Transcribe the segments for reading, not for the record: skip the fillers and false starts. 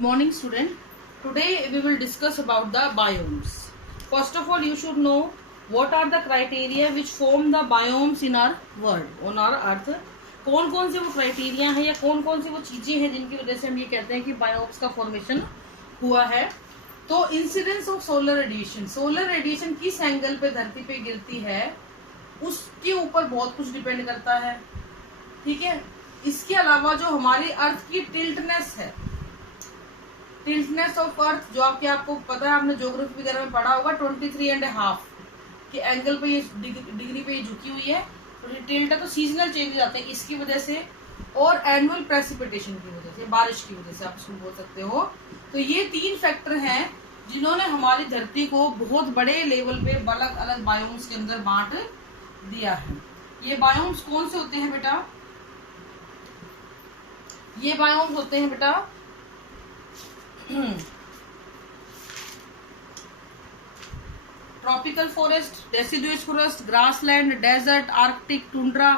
Good morning, student. Today we will discuss about the biomes. First of all, you should know what are the criteria which form the biomes in our world, on our earth. कौन कौन से वो criteria है या कौन कौन सी वो चीजें हैं जिनकी वजह से हम ये कहते हैं कि बायोम्स का फॉर्मेशन हुआ है. तो इंसिडेंस ऑफ सोलर रेडिएशन किस एंगल पे धरती पे गिरती है उसके ऊपर बहुत कुछ डिपेंड करता है. ठीक है. इसके अलावा जो हमारी अर्थ की टिल्टनेस है, टिल्टनेस ऑफ अर्थ जो आपको पता है, आपने ज्योग्राफी वगैरह में पढ़ा होगा, 23.5 के एंगल पे ये डिग्री पे ये झुकी हुई है. तो टिल्ट है तो सीजनल चेंजेस आते हैं इसकी वजह से, और एनुअल प्रेसिपिटेशन की वजह से, बारिश की वजह से आप इसको बोल सकते हो. तो ये 3 फैक्टर हैं जिन्होंने हमारी धरती को बहुत बड़े लेवल पे अलग अलग बायोम्स के अंदर बांट दिया है. ये बायोम्स कौन से होते हैं बेटा? ये बायोम्स होते हैं बेटा tropical forest, deciduous forest, grassland, desert, arctic, tundra,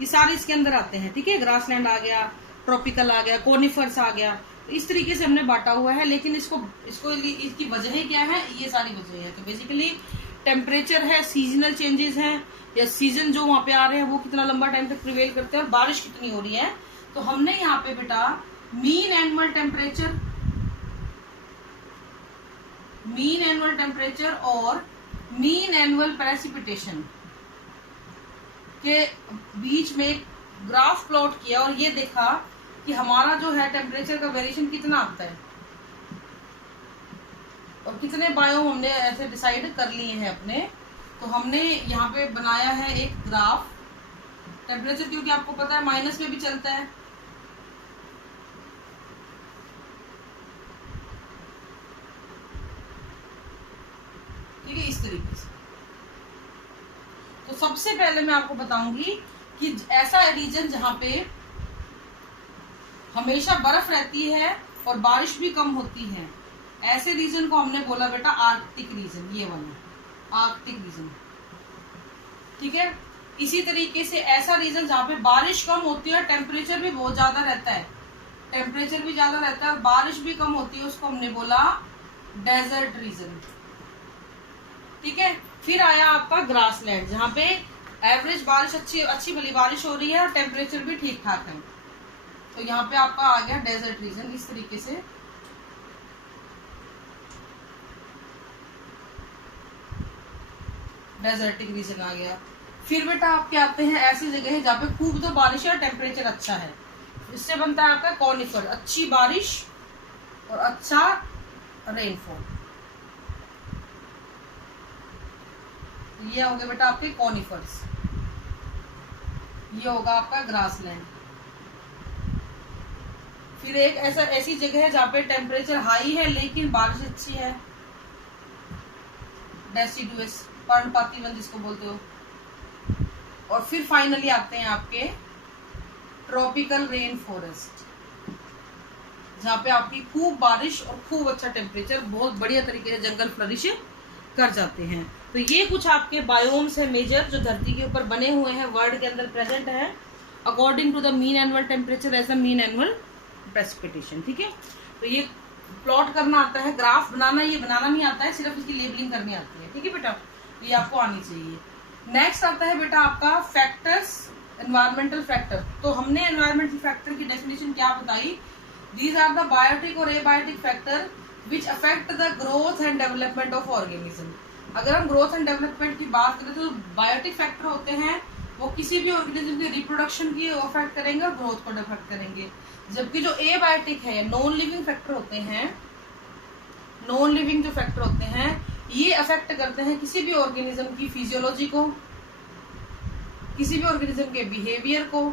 ये सारे इसके अंदर आते हैं. ठीक है. ग्रासलैंड आ गया, ट्रॉपिकल आ गया, कोनिफर्स आ गया. तो इस तरीके से हमने बांटा हुआ है. लेकिन इसको इसकी वजह क्या है? ये सारी वजह है. तो बेसिकली टेम्परेचर है, सीजनल चेंजेस हैं, या सीजन जो वहां पे आ रहे हैं वो कितना लंबा टाइम तक प्रिवेल करते हैं, और बारिश कितनी हो रही है. तो हमने यहाँ पे बेटा मीन एनुअल टेम्परेचर और मीन एनुअल प्रेसिपिटेशन के बीच में ग्राफ प्लॉट किया और ये देखा कि हमारा जो है टेम्परेचर का वेरिएशन कितना आता है और कितने बायोम हमने ऐसे डिसाइड कर लिए हैं अपने. तो हमने यहाँ पे बनाया है एक ग्राफ. टेम्परेचर क्योंकि आपको पता है माइनस में भी चलता है. ठीक है. इस तरीके से. तो सबसे पहले मैं आपको बताऊंगी कि ऐसा रीजन जहां पे हमेशा बर्फ रहती है और बारिश भी कम होती है, ऐसे रीजन को हमने बोला बेटा आर्कटिक रीजन. ये वाला आर्कटिक रीजन. ठीक है. इसी तरीके से ऐसा रीजन जहां पे बारिश कम होती है, टेम्परेचर भी बहुत ज्यादा रहता है, टेम्परेचर भी ज्यादा रहता है और बारिश भी कम होती है, उसको हमने बोला डेजर्ट रीजन. ठीक है. फिर आया आपका ग्रासलैंड, जहां पे एवरेज बारिश अच्छी भली बारिश हो रही है और टेम्परेचर भी ठीक ठाक है. तो यहाँ पे आपका आ गया डेजर्ट रीजन. इस तरीके से डेजर्टिक रीजन आ गया. फिर बेटा आपके आते हैं ऐसी जगह जहाँ पे खूब तो बारिश है और टेम्परेचर अच्छा है. इससे बनता है आपका कॉनिफर, अच्छी बारिश और अच्छा रेनफॉल. ये हो गए बेटा आपके कॉनिफर्स. ये होगा आपका ग्रासलैंड. फिर एक ऐसी जगह है जहाँ पे टेम्परेचर हाई है लेकिन बारिश अच्छी है, डेसिडुअस, पर्णपाती वन जिसको बोलते हो. और फिर फाइनली आते हैं आपके ट्रॉपिकल रेन फॉरेस्ट, जहाँ पे आपकी खूब बारिश और खूब अच्छा टेम्परेचर, बहुत बढ़िया तरीके से जंगल फ्लरिश कर जाते हैं. तो ये कुछ आपके बायोम्स है मेजर जो धरती के ऊपर बने हुए हैं, वर्ल्ड के अंदर प्रेजेंट है, according to the mean annual temperature as the mean annual precipitation. ठीक है. तो ये प्लॉट करना आता है, ग्राफ बनाना ये बनाना नहीं आता है, सिर्फ इसकी लेबलिंग करनी आती है. ठीक है बेटा. ये आपको आनी चाहिए. नेक्स्ट आता है बेटा आपका फैक्टर्स, एनवायरमेंटल फैक्टर. तो हमने एनवायरमेंटल फैक्टर की डेफिनेशन क्या बताई? दीज आर द बायोटिक और abiotic factor which affect the growth and development of organism. अगर हम ग्रोथ एंड डेवलपमेंट की बात करें तो बायोटिक फैक्टर होते हैं वो किसी भी ऑर्गेनिज्म की रिप्रोडक्शन की अफेक्ट करेंगे और ग्रोथ को अफेक्ट करेंगे. जबकि जो एबायोटिक है, नॉन लिविंग फैक्टर होते हैं, नॉन लिविंग जो फैक्टर होते हैं ये अफेक्ट करते हैं किसी भी ऑर्गेनिज्म की फिजियोलॉजी को, किसी भी ऑर्गेनिज्म के बिहेवियर को,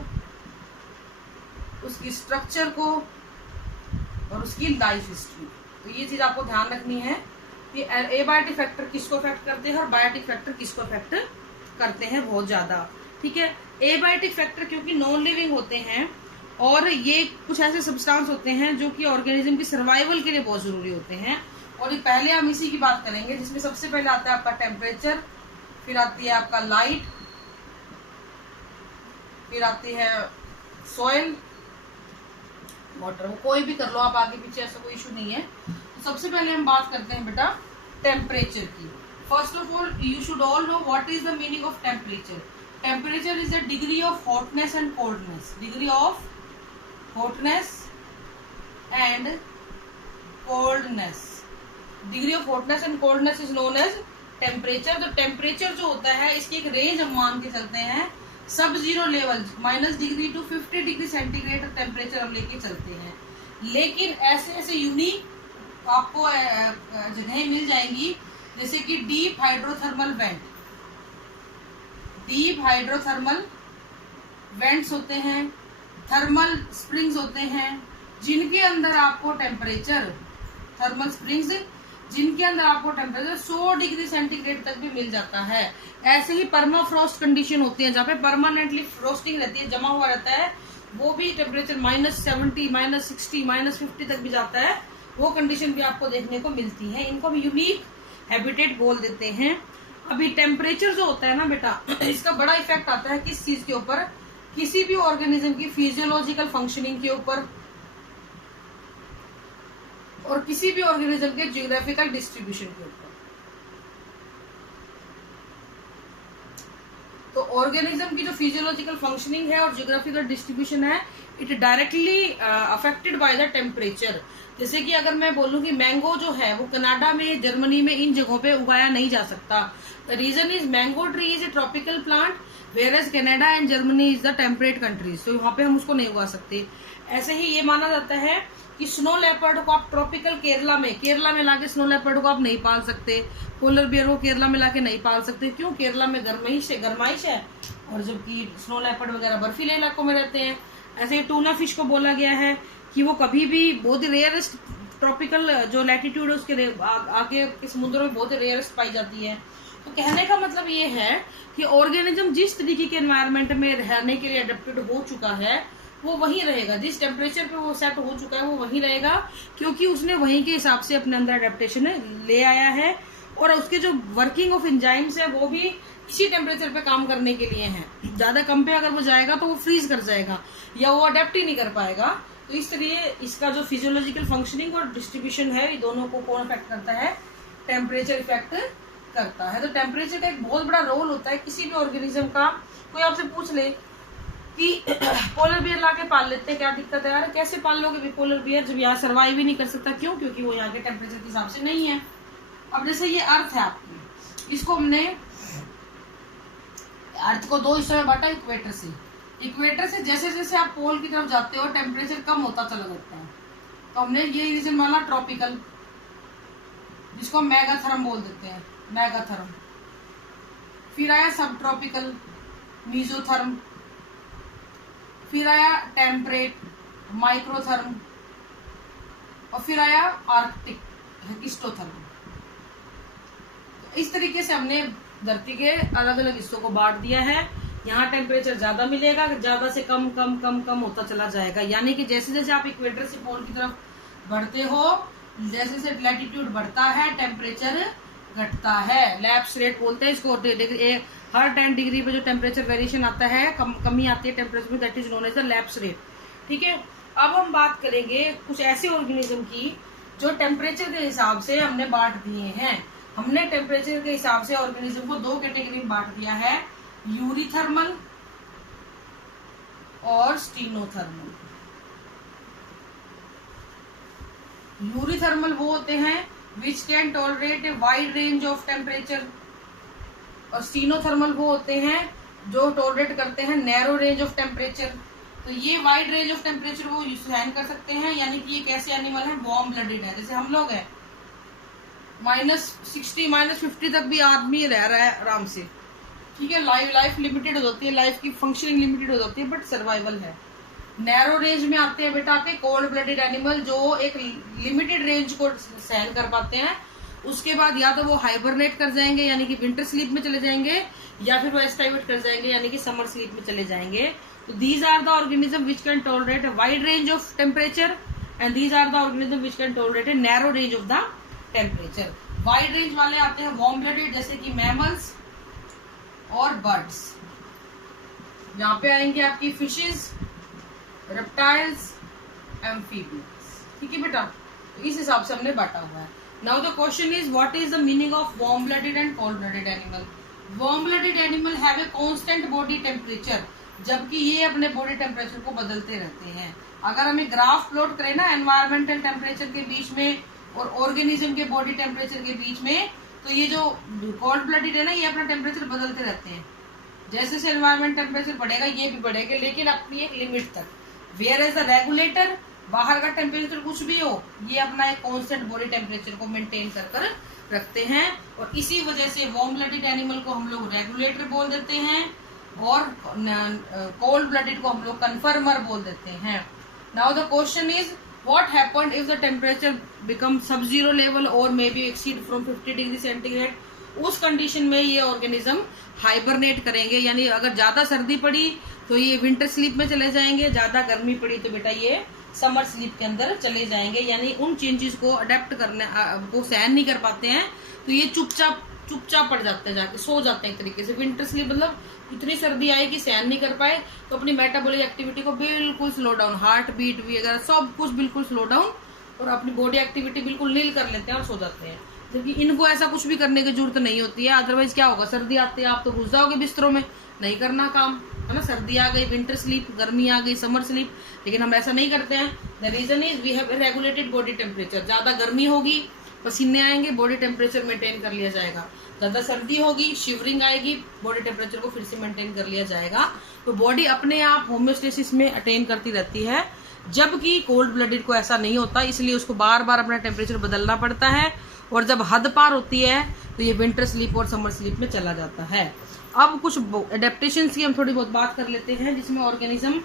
उसकी स्ट्रक्चर को और उसकी लाइफ हिस्ट्री. तो ये चीज आपको ध्यान रखनी है कि एबायोटिक फैक्टर किसको अफेक्ट करते हैं और बायोटिक फैक्टर किसको अफेक्ट करते हैं बहुत ज्यादा. ठीक है. एबायोटिक फैक्टर क्योंकि नॉन लिविंग होते हैं और ये कुछ ऐसे सब्सटेंस होते हैं जो कि ऑर्गेनिज्म की सर्वाइवल के लिए बहुत जरूरी होते हैं. और ये पहले हम इसी की बात करेंगे, जिसमें सबसे पहले आता है आपका टेम्परेचर, फिर आती है आपका लाइट, फिर आती है सॉइल, वाटर, वो कोई भी कर लो आप आगे पीछे, ऐसा कोई इशू नहीं है। तो सबसे पहले हम बात करते हैं बेटा टेम्परेचर की। First of all you should all know what is the meaning of temperature. Temperature is the degree of hotness and coldness, degree of hotness and coldness, degree of hotness and coldness is known as temperature. तो temperature जो होता है इसकी एक range हम मान के चलते हैं, सब zero level -degree to 50 degree centigrade temperature हम लेके चलते हैं। लेकिन ऐसे ऐसे यूनिक आपको जगहें मिल जाएंगी, जैसे कि deep hydrothermal vent, deep hydrothermal vents होते हैं, थर्मल स्प्रिंग्स होते हैं, जिनके अंदर आपको टेम्परेचर, थर्मल स्प्रिंग्स जिनके अंदर आपको टेम्परेचर 100 डिग्री सेंटीग्रेड तक भी मिल जाता है। ऐसे ही परमाफ्रॉस्ट कंडीशन होती है, जहाँ पे परमानेंटली फ्रोस्टिंग रहती है, जमा हुआ रहता है, वो भी टेम्परेचर -70, -60, -50 तक भी जाता है। वो कंडीशन भी आपको देखने को मिलती है। इनको हम यूनिक हैबिटेट बोल देते हैं। अभी टेम्परेचर जो होता है ना बेटा, इसका बड़ा इफेक्ट आता है किस चीज के ऊपर, किसी भी ऑर्गेनिज्म की फिजियोलॉजिकल फंक्शनिंग के ऊपर और किसी भी ऑर्गेनिज्म के जियोग्राफिकल डिस्ट्रीब्यूशन के ऊपर। तो ऑर्गेनिज्म की जो फिजियोलॉजिकल फंक्शनिंग है और जियोग्राफिकल डिस्ट्रीब्यूशन है, it directly affected by the temperature. जैसे कि अगर मैं बोलूं कि मैंगो जो है वो कनाडा में, जर्मनी में, इन जगहों पे उगाया नहीं जा सकता। The reason is mango tree is a tropical plant, whereas Canada and Germany is the temperate countries, तो वहां पे हम उसको नहीं उगा सकते। ऐसे ही ये माना जाता है कि स्नो लेपर्ड को आप ट्रॉपिकल केरला में लाके स्नो लेपर्ड को आप नहीं पाल सकते, पोलर बियर को केरला में लाके नहीं पाल सकते। क्यों? केरला में गर्माइश है और जबकि स्नो लेपर्ड वगैरह बर्फीले इलाकों में रहते हैं। ऐसे ही टूना फिश को बोला गया है कि वो कभी भी बहुत ही रेयरेस्ट ट्रॉपिकल जो लैटिट्यूड है उसके आगे के समुद्रों में बहुत ही रेयरेस्ट पाई जाती है। तो कहने का मतलब ये है कि ऑर्गेनिज्म जिस तरीके के एनवायरनमेंट में रहने के लिए अडेप्टेड हो चुका है वो वहीं रहेगा, जिस टेम्परेचर पे वो सेट हो चुका है वो वहीं रहेगा, क्योंकि उसने वहीं के हिसाब से अपने अंदर अडेप्टेशन ले आया है। और उसके जो वर्किंग ऑफ एंजाइम्स है वो भी इसी टेम्परेचर पे काम करने के लिए है। ज्यादा कम पे अगर वो जाएगा तो वो फ्रीज कर जाएगा या वो अडेप्ट ही नहीं कर पाएगा। तो इस तरह इसका जो फिजियोलॉजिकल फंक्शनिंग और डिस्ट्रीब्यूशन है, ये दोनों को कौन इफेक्ट करता है? टेम्परेचर इफेक्ट करता है। तो टेम्परेचर का एक बहुत बड़ा रोल होता है किसी भी ऑर्गेनिज्म का। कोई आपसे पूछ ले कि पोलर बियर लाके पाल लेते हैं, क्या दिक्कत है? यार कैसे पाल लोगे पोलर बियर जब यहाँ सर्वाइव ही नहीं कर सकता? क्यों? क्योंकि वो यहाँ के टेम्परेचर के हिसाब से नहीं है। अब जैसे ये अर्थ है आपकी, इसको हमने अर्थ को दो हिस्सों में बांटा, इक्वेटर से जैसे जैसे आप पोल की तरफ जाते हो टेम्परेचर कम होता चला जाता है। तो हमने ये रीजन माना ट्रॉपिकल, जिसको हम मेगाथर्म बोल देते हैं, मेगाथर्म। फिर आया सब ट्रॉपिकल, मीजोथर्म। फिर आया टेम्परेट, माइक्रोथर्म। और फिर आया आर्कटिक, हिस्टोथर्म। इस तरीके से हमने धरती के अलग अलग हिस्सों को बांट दिया है। यहाँ टेम्परेचर ज्यादा मिलेगा, ज्यादा से कम कम कम कम होता चला जाएगा। यानी कि जैसे जैसे आप इक्वेटर से पोल की तरफ बढ़ते हो, जैसे जैसे लैटिट्यूड बढ़ता है टेम्परेचर घटता है। लैप्स रेट बोलते हैं इसको। हर 10 डिग्री पे जो टेम्परेचर वेरिएशन आता है, कमी आती है टेम्परेचर में, that is known as the lapse rate. ठीक है, अब हम बात करेंगे कुछ ऐसे ऑर्गेनिज्म की जो टेम्परेचर के हिसाब से हमने बांट दिए हैं। हमने टेम्परेचर के हिसाब से ऑर्गेनिज्म को दो कैटेगरी में बांट दिया है, यूरीथर्मल और स्टीनोथर्मल। यूरीथर्मल वो होते हैं विच can tolerate a wide range of temperature, और स्टीनोथर्मल वो होते हैं जो टॉलरेट करते हैं नैरो रेंज ऑफ टेम्परेचर। तो ये वाइड रेंज ऑफ टेम्परेचर वो सहन कर सकते हैं, यानी कि ये कैसे एनिमल है? वार्म ब्लडेड है। जैसे हम लोग हैं, -60 -50 तक भी आदमी रह रहा है आराम से। ठीक है, लाइफ लिमिटेड हो जाती है, लाइफ की फंक्शनिंग लिमिटेड हो जाती है, बट सर्वाइवल है। नैरो रेंज में आते हैं बेटा आपके कोल्ड ब्लडेड एनिमल, जो एक लिमिटेड रेंज को सहन कर पाते हैं। उसके बाद या तो वो हाइबरनेट कर जाएंगे, यानी कि विंटर स्लीप में चले जाएंगे, या फिर वो एस्टाइवेट कर जाएंगे, यानी कि समर स्लीप में चले जाएंगे। तो these are the organism which can tolerate a wide range of temperature, and these are the organism which can tolerate a narrow range of the temperature. Wide range वाले आते हैं वार्म ब्लडेड, जैसे कि mammals और birds. यहाँ पे आएंगे आपकी फिशेस, रेप्टाइल्स, एम्फीबियंस। ठीक है बेटा, तो इस हिसाब से हमने बांटा हुआ है। Now the question is what is the meaning of warm blooded and cold blooded animal. Warm blooded animal have a constant body temperature, जबकि ये अपने बॉडी टेम्परेचर को बदलते रहते हैं। अगर हमें ग्राफ प्लॉट करें ना एनवायरमेंटल टेम्परेचर के बीच में और ऑर्गेनिज्म के बॉडी टेम्परेचर के बीच में, तो ये जो कोल्ड ब्लडेड है ना, ये अपना टेम्परेचर बदलते रहते हैं। जैसे से एनवायरमेंट टेम्परेचर बढ़ेगा ये भी बढ़ेगा, लेकिन अपनी एक लिमिट तक। वेयर एज द रेगुलेटर, बाहर का टेम्परेचर कुछ भी हो, ये अपना एक कांस्टेंट बॉडी टेम्परेचर को मेंटेन कर रखते हैं। और इसी वजह से वार्म ब्लडेड एनिमल को हम लोग रेगुलेटर बोल देते हैं और कोल्ड ब्लडेड को हम लोग कन्फर्मर बोल देते हैं। Now the question is what happened if the temperature become सब जीरो लेवल और may be exceed from 50 degree centigrade. उस कंडीशन में ये ऑर्गेनिज्म हाइबरनेट करेंगे, यानी अगर ज्यादा सर्दी पड़ी तो ये विंटर स्लीप में चले जाएंगे, ज्यादा गर्मी पड़ी तो बेटा ये समर स्लीप के अंदर चले जाएंगे। यानी उन चेंजेस को अडेप्ट करने को सहन नहीं कर पाते हैं, तो ये चुपचाप पड़ जाते हैं, जाके सो जाते हैं एक तरीके से। विंटर स्लीप मतलब इतनी सर्दी आई कि सहन नहीं कर पाए, तो अपनी मेटाबॉलिक एक्टिविटी को बिल्कुल स्लो डाउन, हार्ट बीट वगैरह सब कुछ बिल्कुल स्लो डाउन और अपनी बॉडी एक्टिविटी बिल्कुल नील कर लेते हैं और सो जाते हैं। जबकि इनको ऐसा कुछ भी करने की जरूरत नहीं होती है। अदरवाइज क्या होगा, सर्दी आती है आप तो घुस जाओगे बिस्तरों में, नहीं करना काम, है ना। सर्दी आ गई विंटर स्लीप, गर्मी आ गई समर स्लीप, लेकिन हम ऐसा नहीं करते हैं। The reason is we have regulated body temperature. ज्यादा गर्मी होगी, पसीने आएंगे, बॉडी टेम्परेचर मेंटेन कर लिया जाएगा। ज्यादा सर्दी होगी, शिवरिंग आएगी, बॉडी टेम्परेचर को फिर से मेंटेन कर लिया जाएगा। तो बॉडी अपने आप होम्योस्टेसिस में अटेन करती रहती है, जबकि कोल्ड ब्लडेड को ऐसा नहीं होता, इसलिए उसको बार बार अपना टेम्परेचर बदलना पड़ता है। और जब हद पार होती है तो ये विंटर स्लीप और समर स्लीप में चला जाता है। अब कुछ एडेप्टेशंस की हम थोड़ी बहुत बात कर लेते हैं, जिसमें ऑर्गेनिज्म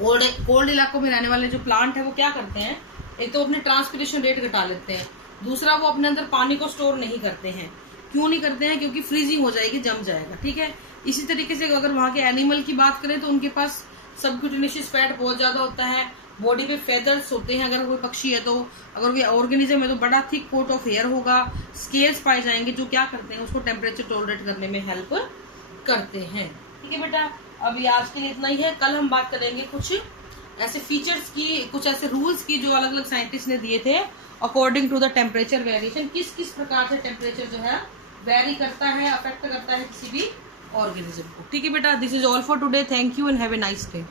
कोल्ड इलाकों में रहने वाले जो प्लांट है वो क्या करते हैं, एक तो अपने ट्रांसपिरेशन रेट घटा लेते हैं, दूसरा वो अपने अंदर पानी को स्टोर नहीं करते हैं। क्यों नहीं करते हैं, क्योंकि फ्रीजिंग हो जाएगी, जम जाएगा। ठीक है, इसी तरीके से अगर वहां के एनिमल की बात करें तो उनके पास सबक्यूटेनियस फैट बहुत ज्यादा होता है, बॉडी पे फेदर्स होते हैं अगर कोई पक्षी है तो, अगर कोई ऑर्गेनिज्म है तो बड़ा थिक कोट ऑफ हेयर होगा, स्केल्स पाए जाएंगे जो क्या करते हैं उसको टेम्परेचर टॉलरेट करने में हेल्प करते हैं। ठीक है बेटा, अभी आज के लिए इतना ही है। कल हम बात करेंगे कुछ ऐसे फीचर्स की, कुछ ऐसे रूल्स की जो अलग अलग साइंटिस्ट ने दिए थे according to the temperature variation, किस किस प्रकार से टेम्परेचर जो है वेरी करता है, अफेक्ट करता है किसी भी ऑर्गेनिज्म को। ठीक है बेटा, this is all for today, thank you and have a nice day.